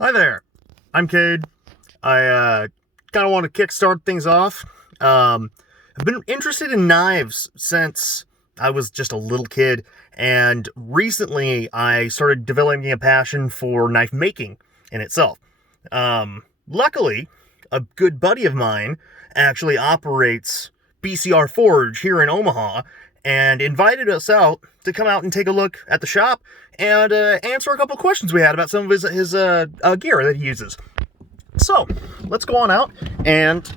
Hi there, I'm Cade. I kind of want to kickstart things off. I've been interested in knives since I was just a little kid, and recently I started developing a passion for knife making in itself. Luckily, a good buddy of mine actually operates BCR Forge here in Omaha and invited us out to come out and take a look at the shop and answer a couple questions we had about some of his gear that he uses. So, let's go on out and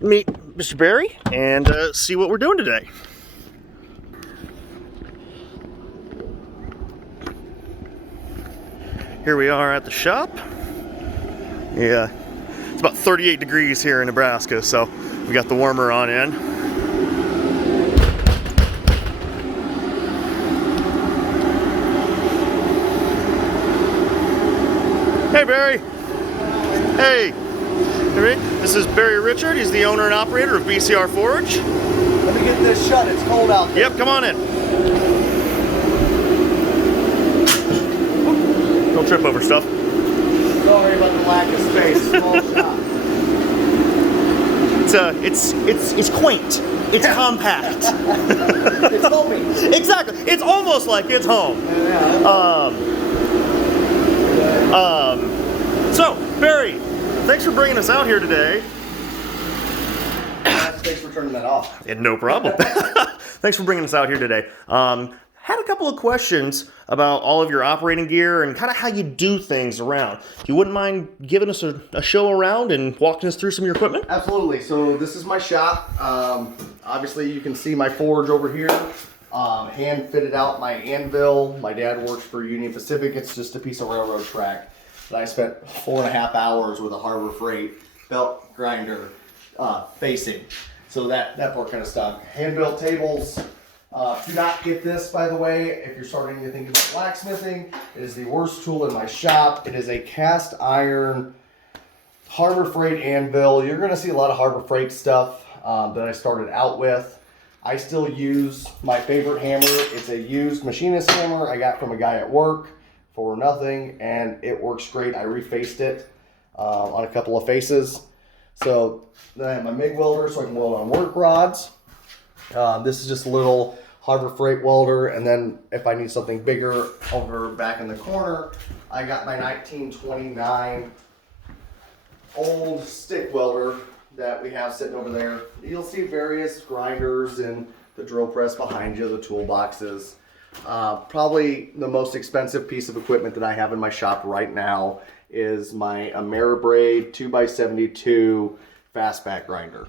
meet Mr. Barry and see what we're doing today. Here we are at the shop. Yeah, it's about 38 degrees here in Nebraska, so we got the warmer on in. Hey, Barry. Hey. This is Barry Richard. He's the owner and operator of BCR Forge. Let me get this shut. It's cold out there. Yep, come on in. Don't trip over stuff. Sorry about the lack of space. Small shop. It's quaint. It's compact. It's homey. Exactly. It's almost like it's home. So, Barry, thanks for bringing us out here today. Thanks for turning that off. No problem. Thanks for bringing us out here today. Had a couple of questions about all of your operating gear and kind of how you do things around. If you wouldn't mind giving us a show around and walking us through some of your equipment? Absolutely. So this is my shop. Obviously you can see my forge over here. Hand fitted out my anvil. My dad works for Union Pacific. It's just a piece of railroad track that I spent 4.5 hours with a Harbor Freight belt grinder facing. So that part kind of stuck. Hand built tables. Do not get this, by the way, if you're starting to think about blacksmithing. It is the worst tool in my shop. It is a cast iron Harbor Freight anvil. You're going to see a lot of Harbor Freight stuff that I started out with. I still use my favorite hammer. It's a used machinist hammer I got from a guy at work for nothing, and it works great. I refaced it on a couple of faces. So then I have my MIG welder so I can weld on work rods. This is just a little Harbor Freight welder, and then if I need something bigger over back in the corner, I got my 1929 old stick welder that we have sitting over there. You'll see various grinders and the drill press behind you, the toolboxes. Probably the most expensive piece of equipment that I have in my shop right now is my Ameribrade 2x72 fastback grinder.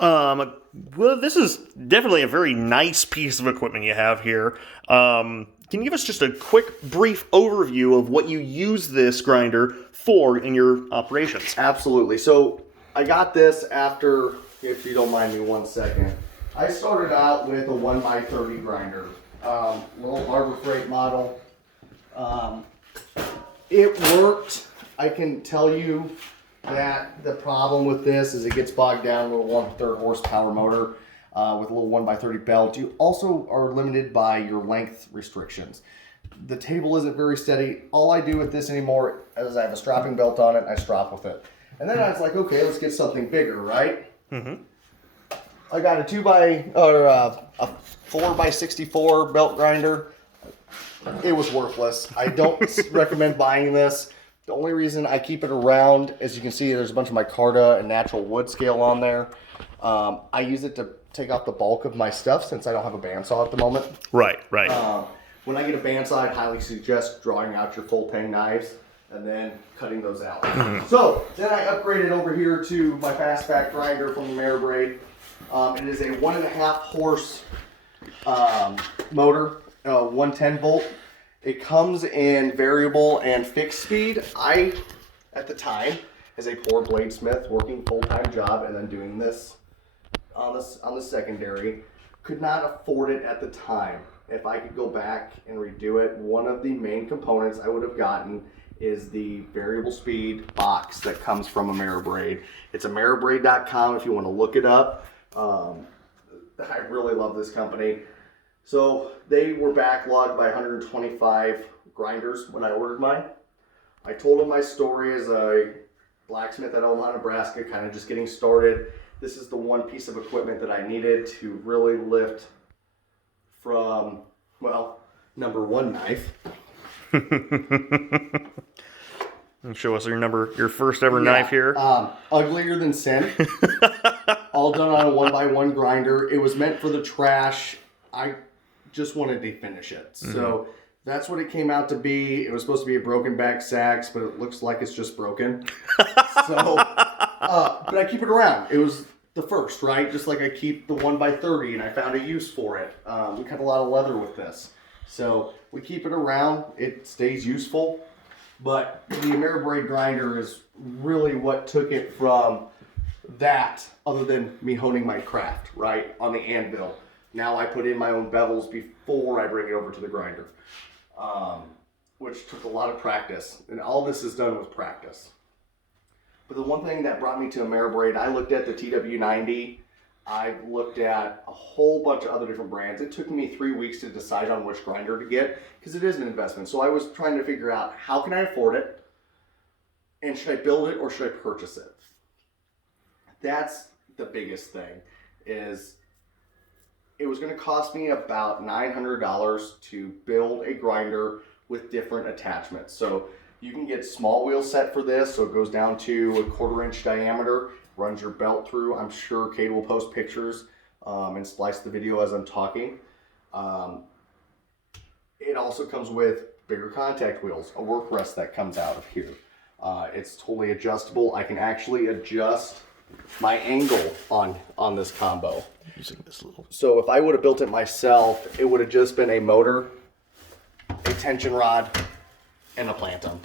Well, this is definitely a very nice piece of equipment you have here. Can you give us just a quick, brief overview of what you use this grinder for in your operations? Absolutely. So I got this after, if you don't mind me 1 second, I started out with a 1x30 grinder, little Harbor Freight model. It worked. I can tell you that the problem with this is it gets bogged down with a 1/3 horsepower motor with a little 1x30 belt. You also are limited by your length restrictions. The table isn't very steady. All I do with this anymore is I have a strapping belt on it and I strap with it. And then I was like, okay, let's get something bigger, right? Mm-hmm. I got a 4x64 belt grinder. It was worthless. I don't recommend buying this. The only reason I keep it around, as you can see, there's a bunch of micarta and natural wood scale on there. I use it to take off the bulk of my stuff since I don't have a bandsaw at the moment. Right. When I get a bandsaw, I'd highly suggest drawing out your full tang knives and then cutting those out. Mm-hmm. So then I upgraded over here to my fastback grinder from Ameribrade. It is a 1.5 horse motor, 110 volt. It comes in variable and fixed speed. I, at the time, as a poor bladesmith working full-time job and then doing this on the secondary, could not afford it at the time. If I could go back and redo it, one of the main components I would have gotten is the variable speed box that comes from Ameribrade. It's Ameribrade.com if you want to look it up. I really love this company. So they were backlogged by 125 grinders when I ordered mine. I told him my story as a blacksmith at Omaha, Nebraska, kind of just getting started. This is the one piece of equipment that I needed to really lift from, well, number one knife. Show us your first ever knife here. Uglier than sin. All done on a 1x1 grinder. It was meant for the trash. I just wanted to finish it. So that's what it came out to be. It was supposed to be a broken back sax, but it looks like it's just broken. So, but I keep it around. It was the first, right? Just like I keep the 1x30, and I found a use for it. We cut a lot of leather with this. So we keep it around. It stays useful. But the Ameribrade grinder is really what took it from that, other than me honing my craft, right, on the anvil. Now I put in my own bevels before I bring it over to the grinder, which took a lot of practice. And all this is done with practice. But the one thing that brought me to Ameribrade, I looked at the TW90. I've looked at a whole bunch of other different brands. It took me 3 weeks to decide on which grinder to get because it is an investment. So I was trying to figure out, how can I afford it? And should I build it or should I purchase it? That's the biggest thing, is it was going to cost me about $900 to build a grinder with different attachments. So you can get small wheel set for this, so it goes down to a 1/4 inch diameter, runs your belt through. I'm sure Cade will post pictures and splice the video as I'm talking. It also comes with bigger contact wheels, a work rest that comes out of here. It's totally adjustable. I can actually adjust my angle on this combo. Using this little. So if I would have built it myself, it would have just been a motor, a tension rod, and a plantum.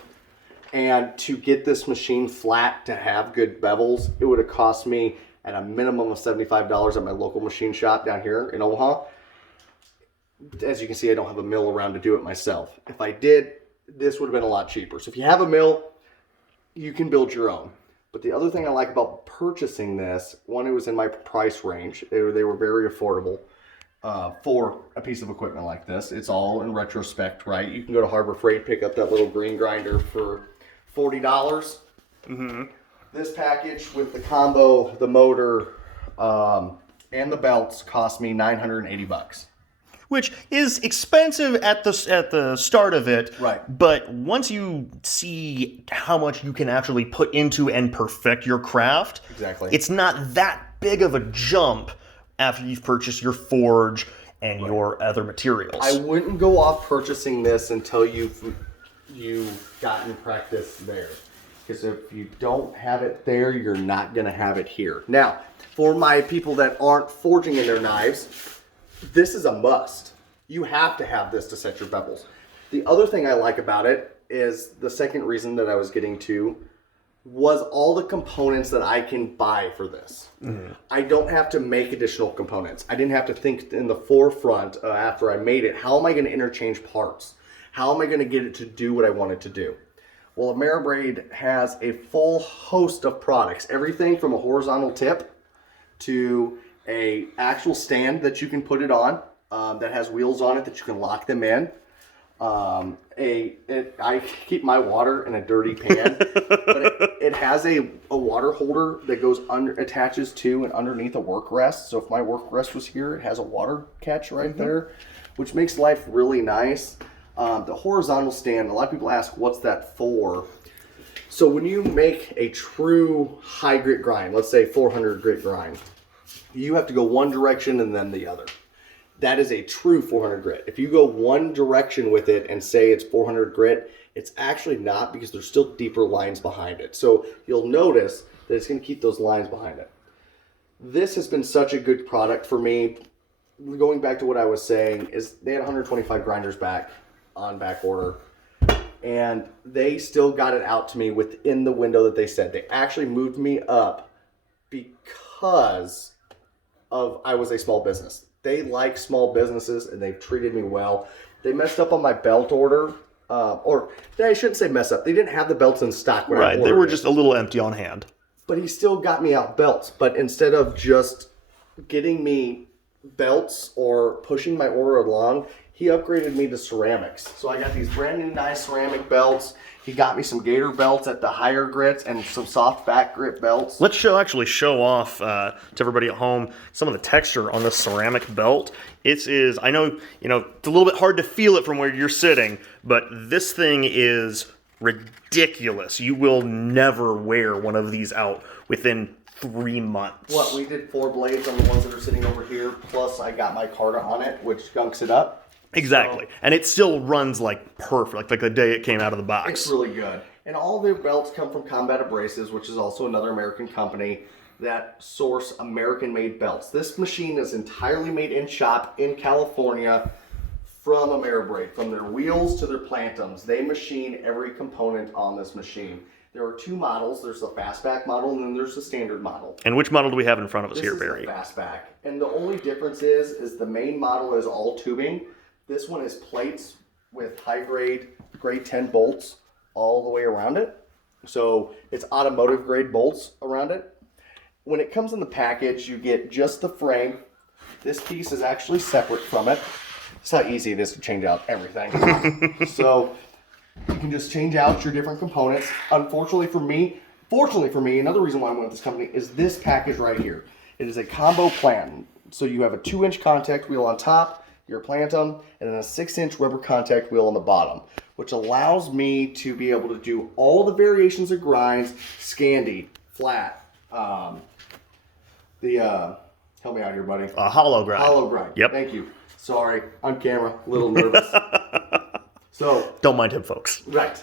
And to get this machine flat to have good bevels, it would have cost me at a minimum of $75 at my local machine shop down here in Omaha. As you can see, I don't have a mill around to do it myself. If I did, this would have been a lot cheaper. So if you have a mill, you can build your own. But the other thing I like about purchasing this, one, it was in my price range. They were very affordable for a piece of equipment like this. It's all in retrospect, right? You can go to Harbor Freight, pick up that little green grinder for $40. This package with the combo, the motor, and the belts cost me $980. Which is expensive at the start of it, Right. But once you see how much you can actually put into and perfect your craft, Exactly. it's not that big of a jump after you've purchased your forge and your other materials. I wouldn't go off purchasing this until you've gotten practice there. Because if you don't have it there, you're not going to have it here. Now, for my people that aren't forging in their knives, this is a must. You have to have this to set your bevels. The other thing I like about it is the second reason that I was getting to was all the components that I can buy for this. I don't have to make additional components. I didn't have to think in the forefront after I made it, how am I going to interchange parts? How am I going to get it to do what I want it to do? Well, Ameribrade has a full host of products. Everything from a horizontal tip to a actual stand that you can put it on that has wheels on it that you can lock them in. I keep my water in a dirty pan, but it has a water holder that goes attaches to and underneath a work rest. So if my work rest was here, it has a water catch right there, which makes life really nice. The horizontal stand, a lot of people ask, what's that for? So when you make a true high grit grind, let's say 400 grit grind, you have to go one direction and then the other. That is a true 400 grit. If you go one direction with it and say it's 400 grit, it's actually not, because there's still deeper lines behind it. So you'll notice that it's going to keep those lines behind it. This has been such a good product for me. Going back to what I was saying, is they had 125 grinders back on back order, and they still got it out to me within the window that they said. They actually moved me up because of I was a small business. They like small businesses and they've treated me well. They messed up on my belt order, or I shouldn't say mess up. They didn't have the belts in stock when I ordered They were it. just a little empty on hand. But he still got me out belts. But instead of just getting me belts or pushing my order along, he upgraded me to ceramics. So I got these brand new nice ceramic belts. He got me some gator belts at the higher grits and some soft back grip belts. Let's actually show off to everybody at home some of the texture on this ceramic belt. I know, it's a little bit hard to feel it from where you're sitting, but this thing is ridiculous. You will never wear one of these out within 3 months. What, we did 4 blades on the ones that are sitting over here, plus I got my Carta on it, which gunks it up. Exactly. So, and it still runs like perfect, like the day it came out of the box. It's really good. And all their belts come from Combat Abrasives, which is also another American company that source American-made belts. This machine is entirely made in shop in California from Ameribrade. From their wheels to their plantums, they machine every component on this machine. There are 2 models. There's the fastback model, and then there's the standard model. And which model do we have in front of us here, Barry? This is the fastback. And the only difference is the main model is all tubing. This one is plates with high-grade, grade 10 bolts all the way around it. So it's automotive-grade bolts around it. When it comes in the package, you get just the frame. This piece is actually separate from it. It's how easy it is to change out everything. So you can just change out your different components. Fortunately for me, another reason why I went with this company is this package right here. It is a combo plan. So you have a 2-inch contact wheel on top, your plantum, and then a 6-inch rubber contact wheel on the bottom, which allows me to be able to do all the variations of grinds, Scandi, flat, help me out here, buddy. Hollow grind. Hollow grind. Yep. Thank you. Sorry, on camera, a little nervous. So don't mind him, folks. Right.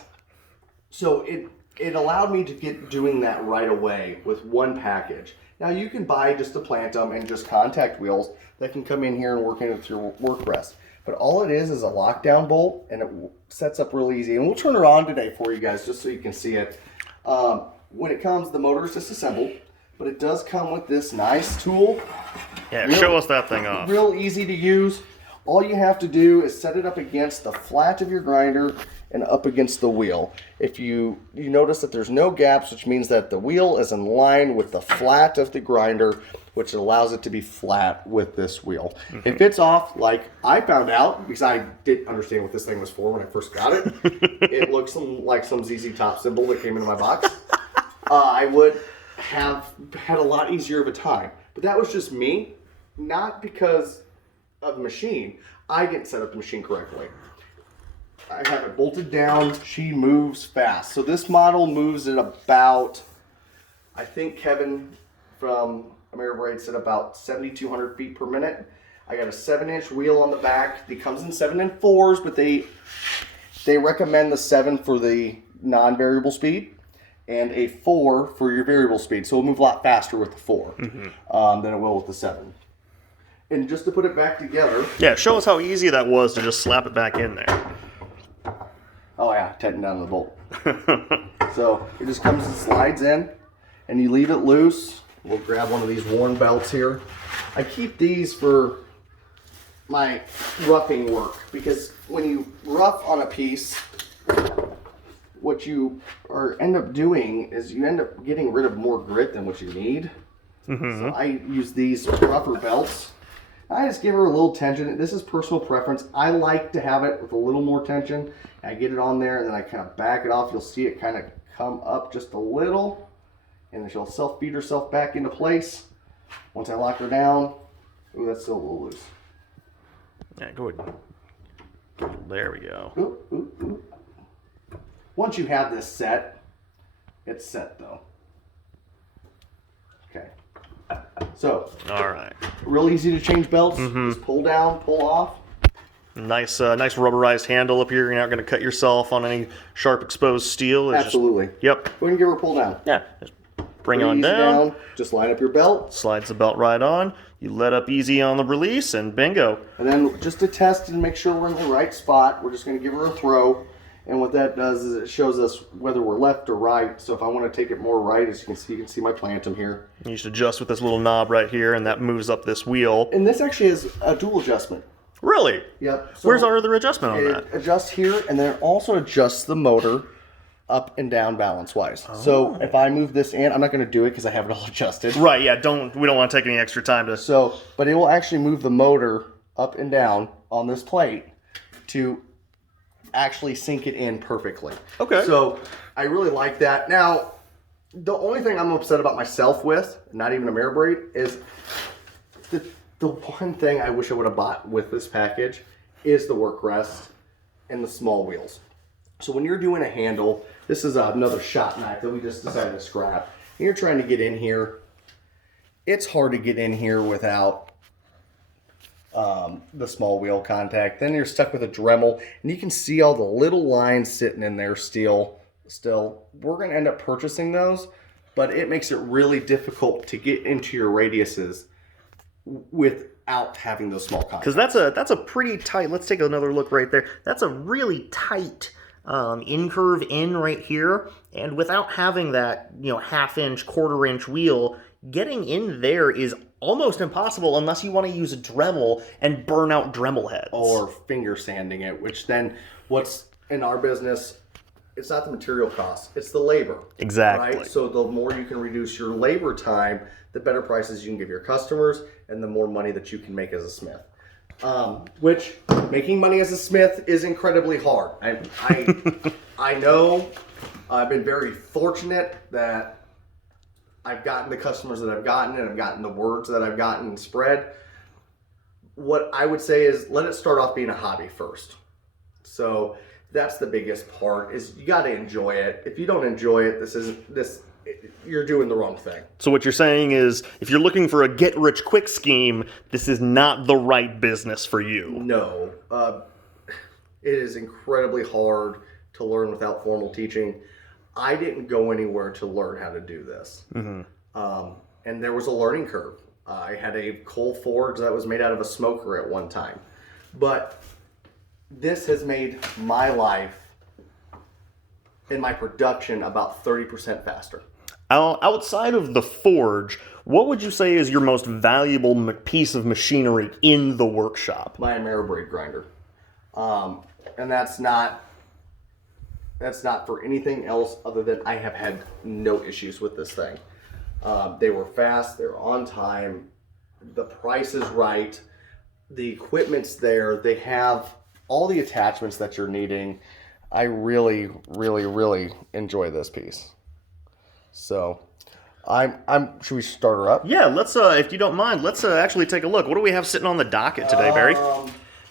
So it allowed me to get doing that right away with one package. Now you can buy just a plantum and just contact wheels that can come in here and work in with your work rest. But all it is a lockdown bolt, and it sets up really easy. And we'll turn it on today for you guys just so you can see it. When it comes, the motor is disassembled, but it does come with this nice tool. Yeah, show us that thing off. Real easy to use. All you have to do is set it up against the flat of your grinder and up against the wheel. If you notice that there's no gaps, which means that the wheel is in line with the flat of the grinder, which allows it to be flat with this wheel. Mm-hmm. If it's off, like I found out, because I didn't understand what this thing was for when I first got it, it looks like some ZZ Top symbol that came into my box. I would have had a lot easier of a time. But that was just me, not because of the machine. I didn't set up the machine correctly. I have it bolted down. She moves fast. So this model moves at about, I think Kevin from Ameribrade said about 7,200 feet per minute. I got a 7-inch wheel on the back. It comes in 7 and 4s, but they recommend the 7 for the non-variable speed and a 4 for your variable speed. So it'll move a lot faster with the 4 than it will with the 7. And just to put it back together. Yeah, show us how easy that was to just slap it back in there. Oh yeah, tighten down the bolt. So it just comes and slides in, and you leave it loose. We'll grab one of these worn belts here. I keep these for my roughing work, because when you rough on a piece, what you end up doing is you end up getting rid of more grit than what you need. Mm-hmm. So I use these rougher belts. I just give her a little tension. This is personal preference. I like to have it with a little more tension. I get it on there, and then I kind of back it off. You'll see it kind of come up just a little, and then she'll self-feed herself back into place. Once I lock her down, ooh, that's still a little loose. Yeah, go ahead. There we go. Ooh, ooh, ooh. Once you have this set, it's set though. Okay. So, all right. Real easy to change belts. Just pull down, pull off. Nice rubberized handle up here. You're not going to cut yourself on any sharp exposed steel. Absolutely. Yep. Go ahead and give her a pull down. Yeah. Just bring on down. Just line up your belt. Slides the belt right on. You let up easy on the release, and bingo. And then just to test and make sure we're in the right spot, we're just going to give her a throw. And what that does is it shows us whether we're left or right. So if I want to take it more right, as you can see my plantum here. You just adjust with this little knob right here, and that moves up this wheel. And this actually has a dual adjustment. Really? Yep. So where's our other adjustment on that? It adjusts here, and then it also adjusts the motor up and down balance-wise. Oh. So if I move this in, I'm not going to do it because I have it all adjusted. Right, yeah, we don't want to take any extra time to... But it will actually move the motor up and down on this plate. to actually sink it in perfectly. Okay. So I really like that. Now, the only thing I'm upset about myself with, not even Ameribrade, is the one thing I wish I would have bought with this package is the work rest and the small wheels. So when you're doing a handle, this is another shot knife that we just decided to scrap. And you're trying to get in here. It's hard to get in here without the small wheel contact. Then you're stuck with a Dremel, and you can see all the little lines sitting in there still. We're going to end up purchasing those, but it makes it really difficult to get into your radiuses without having those small contacts. Because that's a pretty tight, let's take another look right there. That's a really tight in-curve in right here. And without having that, half-inch, quarter-inch wheel, getting in there is almost impossible unless you want to use a Dremel and burn out Dremel heads. Or finger sanding it, which then what's in our business, it's not the material cost, it's the labor. Exactly. Right? So the more you can reduce your labor time, the better prices you can give your customers and the more money that you can make as a smith. Which making money as a smith is incredibly hard. I know I've been very fortunate that I've gotten the customers that I've gotten and I've gotten the words that I've gotten spread. What I would say is let it start off being a hobby first. So that's the biggest part is you got to enjoy it. If you don't enjoy it, you're doing the wrong thing. So what you're saying is if you're looking for a get-rich-quick scheme, this is not the right business for you. No. It is incredibly hard to learn without formal teaching. I didn't go anywhere to learn how to do this. Mm-hmm. And there was a learning curve. I had a coal forge that was made out of a smoker at one time. But this has made my life and my production about 30% faster. Outside of the forge, what would you say is your most valuable piece of machinery in the workshop? My Ameribrade grinder. And that's not for anything else other than I have had no issues with this thing. They were fast, they're on time, the price is right, the equipment's there, they have all the attachments that you're needing. I really, really, really enjoy this piece. So, should we start her up? Yeah, let's, if you don't mind, let's actually take a look. What do we have sitting on the docket today, Barry?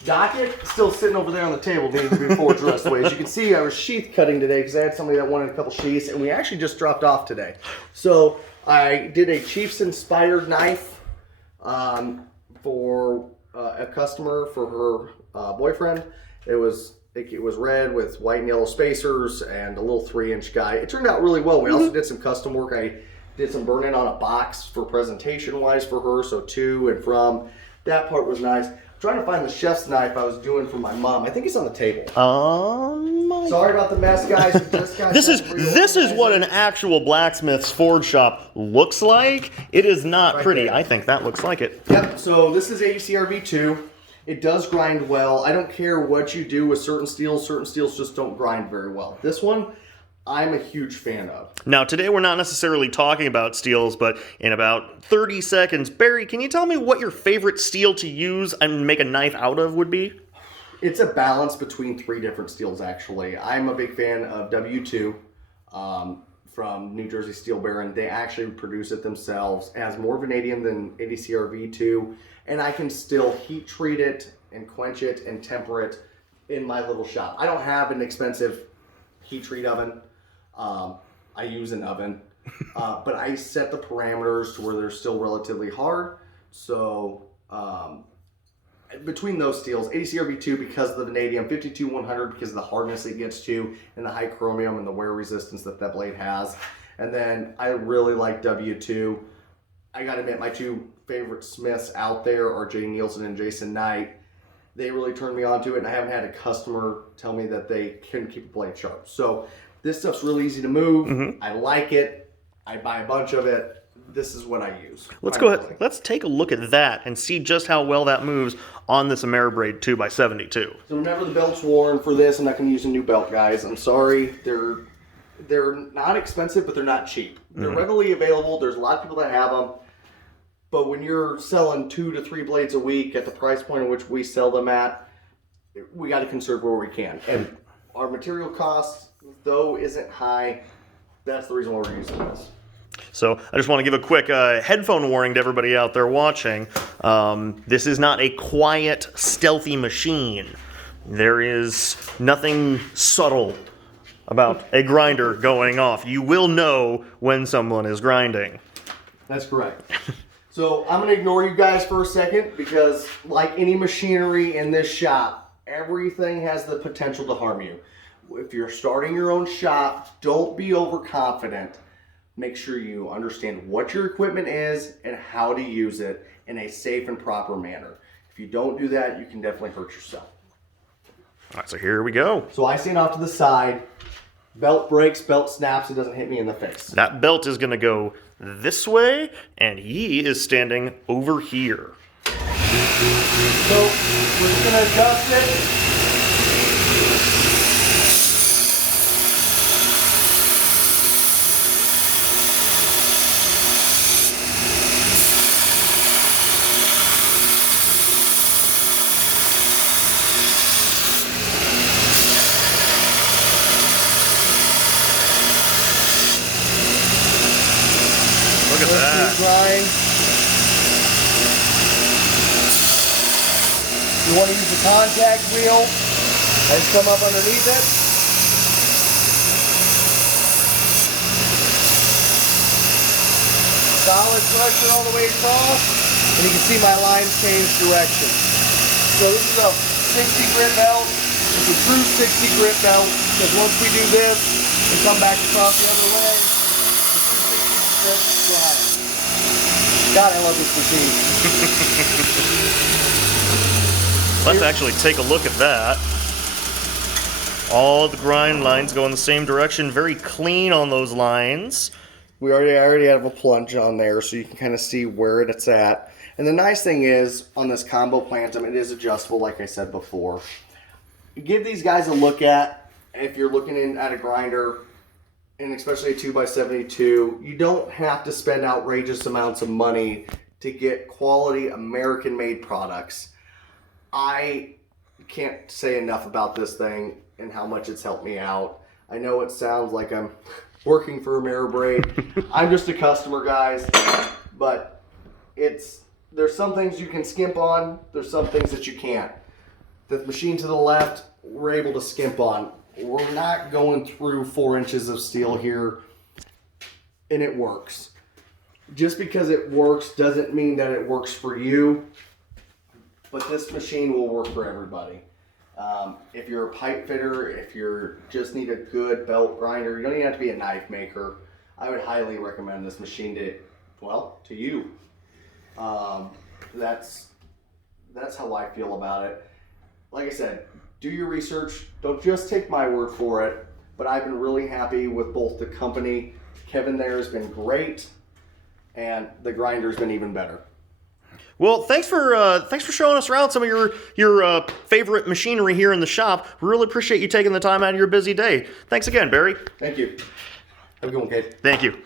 Docket still sitting over there on the table, needing to be forged the rest of the way. As you can see, I was sheath cutting today because I had somebody that wanted a couple sheaths, and we actually just dropped off today. So I did a Chiefs-inspired knife for a customer for her boyfriend. It was red with white and yellow spacers and a little 3-inch guy. It turned out really well. We also did some custom work. I did some burn-in on a box for presentation-wise for her, so to and from. That part was nice. Trying to find the chef's knife I was doing for my mom. I think it's on the table. Sorry about the mess, guys. This is what an actual blacksmith's forge shop looks like. It is not pretty. There. I think that looks like it. Yep. So this is ADCRV2. It does grind well. I don't care what you do with certain steels. Certain steels just don't grind very well. This one, I'm a huge fan of. Now, today we're not necessarily talking about steels, but in about 30 seconds, Barry, can you tell me what your favorite steel to use and make a knife out of would be? It's a balance between 3 different steels, actually. I'm a big fan of W2 from New Jersey Steel Baron. They actually produce it themselves. It has more vanadium than ADCRV2, and I can still heat treat it and quench it and temper it in my little shop. I don't have an expensive heat treat oven. I use an oven, but I set the parameters to where they're still relatively hard. So between those steels, ADCRV2 because of the vanadium, 52100 because of the hardness it gets to, and the high chromium and the wear resistance that blade has. And then I really like W2. I gotta admit, my 2 favorite smiths out there are Jay Nielsen and Jason Knight. They really turned me on to it, and I haven't had a customer tell me that they couldn't keep a blade sharp. So this stuff's really easy to move. Mm-hmm. I like it. I buy a bunch of it. This is what I use. Let's go ahead. Let's take a look at that and see just how well that moves on this Ameribrade 2x72. So remember, the belt's worn for this. I'm not going to use a new belt, guys. I'm sorry. They're not expensive, but they're not cheap. They're readily available. There's a lot of people that have them. But when you're selling 2 to 3 blades a week at the price point at which we sell them at, we got to conserve where we can. And our material costs, though, isn't high. That's the reason why we're using this. So I just want to give a quick headphone warning to everybody out there watching. This is not a quiet, stealthy machine. There is nothing subtle about a grinder going off. You will know when someone is grinding. That's correct. So I'm going to ignore you guys for a second because like any machinery in this shop, everything has the potential to harm you. If you're starting your own shop, don't be overconfident. Make sure you understand what your equipment is and how to use it in a safe and proper manner. If you don't do that, you can definitely hurt yourself. All right, so here we go. So I stand off to the side. Belt breaks, belt snaps, it doesn't hit me in the face. That belt is going to go this way, and he is standing over here. So we're just going to adjust it. Look at that. Grind. You want to use the contact wheel and come up underneath it. Solid pressure all the way across, and you can see my lines change direction. So this is a 60 grit belt. It's a true 60 grit belt because once we do this and come back across the other way, God, I love this machine. Let's actually take a look at that. All the grind lines go in the same direction. Very clean on those lines. I already have a plunge on there, so you can kind of see where it's at. And the nice thing is, on this combo Plantum, it is adjustable, like I said before. Give these guys a look at, if you're looking at a grinder, and especially a 2x72, you don't have to spend outrageous amounts of money to get quality American-made products. I can't say enough about this thing and how much it's helped me out. I know it sounds like I'm working for Ameribrade. I'm just a customer, guys, but there's some things you can skimp on, there's some things that you can't. The machine to the left, we're able to skimp on. We're not going through 4 inches of steel here, and it works. Just because it works doesn't mean that it works for you, but this machine will work for everybody. If you're a pipe fitter, if you just need a good belt grinder, you don't even have to be a knife maker. I would highly recommend this machine to you. That's how I feel about it. Like I said, do your research. Don't just take my word for it. But I've been really happy with both the company. Kevin there has been great, and the grinder's been even better. Well, thanks for showing us around some of your favorite machinery here in the shop. We really appreciate you taking the time out of your busy day. Thanks again, Barry. Thank you. Have a good one, Cade. Thank you.